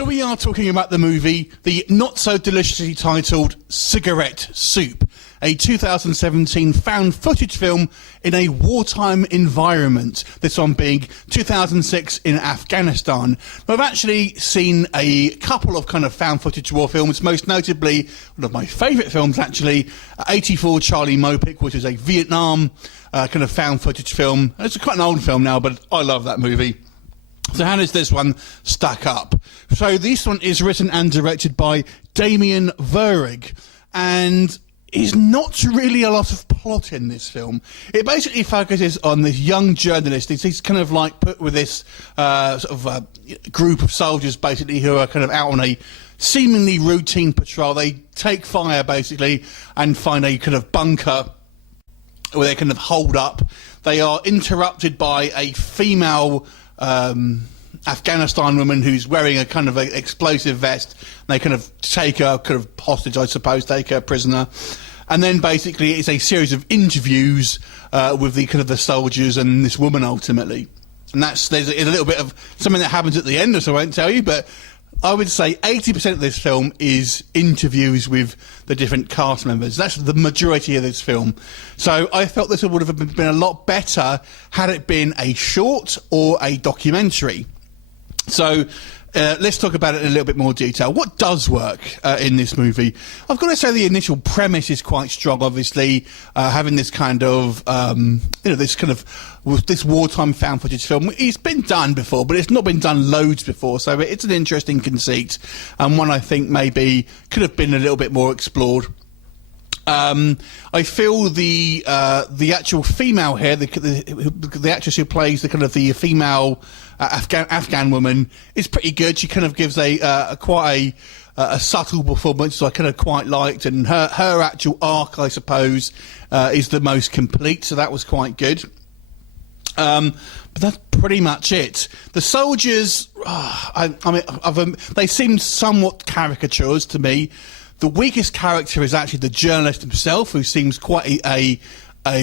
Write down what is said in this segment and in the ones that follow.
So we are talking about the movie, the not-so-deliciously titled Cigarette Soup, a 2017 found footage film in a wartime environment, this one being 2006 in Afghanistan. I've actually seen a couple of kind of found footage war films, most notably one of my favourite films actually, 84 Charlie Mopic, which is a Vietnam kind of found footage film. It's quite an old film now, but I love that movie. So how does this one stack up? So this one is written and directed by Damien Verrig, and is not really a lot of plot in this film. It basically focuses on this young journalist. He's kind of like put with this group of soldiers basically who are kind of out on a seemingly routine patrol. They take fire basically and find a kind of bunker where they kind of hold up. They are interrupted by a female Afghanistan woman who's wearing a kind of a explosive vest. They kind of take her kind of hostage, I suppose, take her prisoner. And then basically it's a series of interviews with the kind of the soldiers and this woman ultimately. And there's a little bit of something that happens at the end, so I won't tell you, but I would say 80% of this film is interviews with the different cast members. That's the majority of this film. So I felt this would have been a lot better had it been a short or a documentary. So let's talk about it in a little bit more detail. What does work in this movie? I've got to say the initial premise is quite strong, obviously, having this kind of, this wartime found footage film. It's been done before, but it's not been done loads before, so it's an interesting conceit, and one I think maybe could have been a little bit more explored. I feel the actual female here, the actress who plays the kind of the female Afghan woman, is pretty good. She kind of gives quite a subtle performance, I kind of quite liked, and her actual arc, I suppose, is the most complete. So that was quite good. But that's pretty much it. The soldiers, they seem somewhat caricatures to me. The weakest character is actually the journalist himself, who seems quite a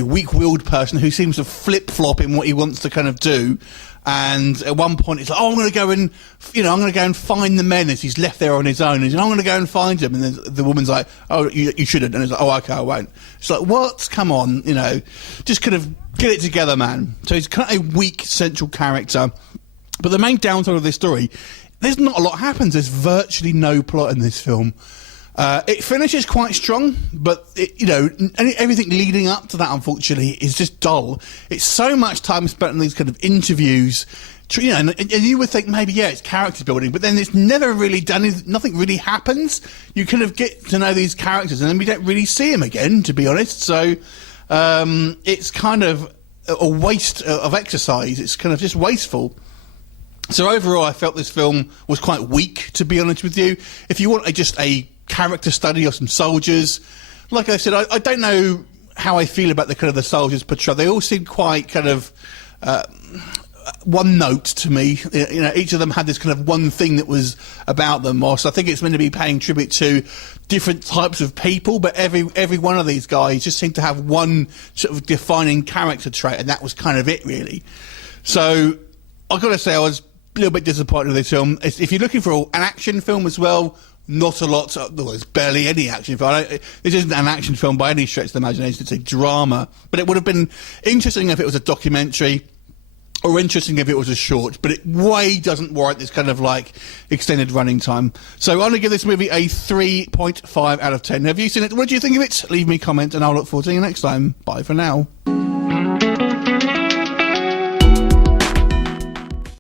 weak-willed person who seems to flip-flop in what he wants to kind of do. And at one point, it's like, I'm going to go and find the men, as he's left there on his own. And I'm going to go and find them. And then the woman's like, oh, you shouldn't. And he's like, oh, okay, I won't. It's like, what? Come on, just kind of get it together, man. So he's kind of a weak central character. But the main downside of this story, there's not a lot happens. There's virtually no plot in this film. It finishes quite strong, but everything leading up to that, unfortunately, is just dull. It's so much time spent on these kind of interviews, and you would think maybe, it's character building, but then it's never really done. Nothing really happens. You kind of get to know these characters, and then we don't really see them again, to be honest. So it's kind of a waste of exercise. It's kind of just wasteful. So overall, I felt this film was quite weak, to be honest with you. If you want just a character study of some soldiers, like I said, I don't know how I feel about the kind of the soldiers portrayal. They all seem quite kind of one note to me. Each of them had this kind of one thing that was about them. Whilst I think it's meant to be paying tribute to different types of people, but every one of these guys just seemed to have one sort of defining character trait, and that was kind of it, really. So I've got to say I was a little bit disappointed with this film. If you're looking for an action film as well, not a lot. There's barely any action film. This isn't an action film by any stretch of the imagination. It's a drama. But it would have been interesting if it was a documentary, or interesting if it was a short. But it way doesn't warrant this kind of like extended running time. So I'm going to give this movie a 3.5 out of 10. Have you seen it? What do you think of it? Leave me a comment, and I'll look forward to you next time. Bye for now.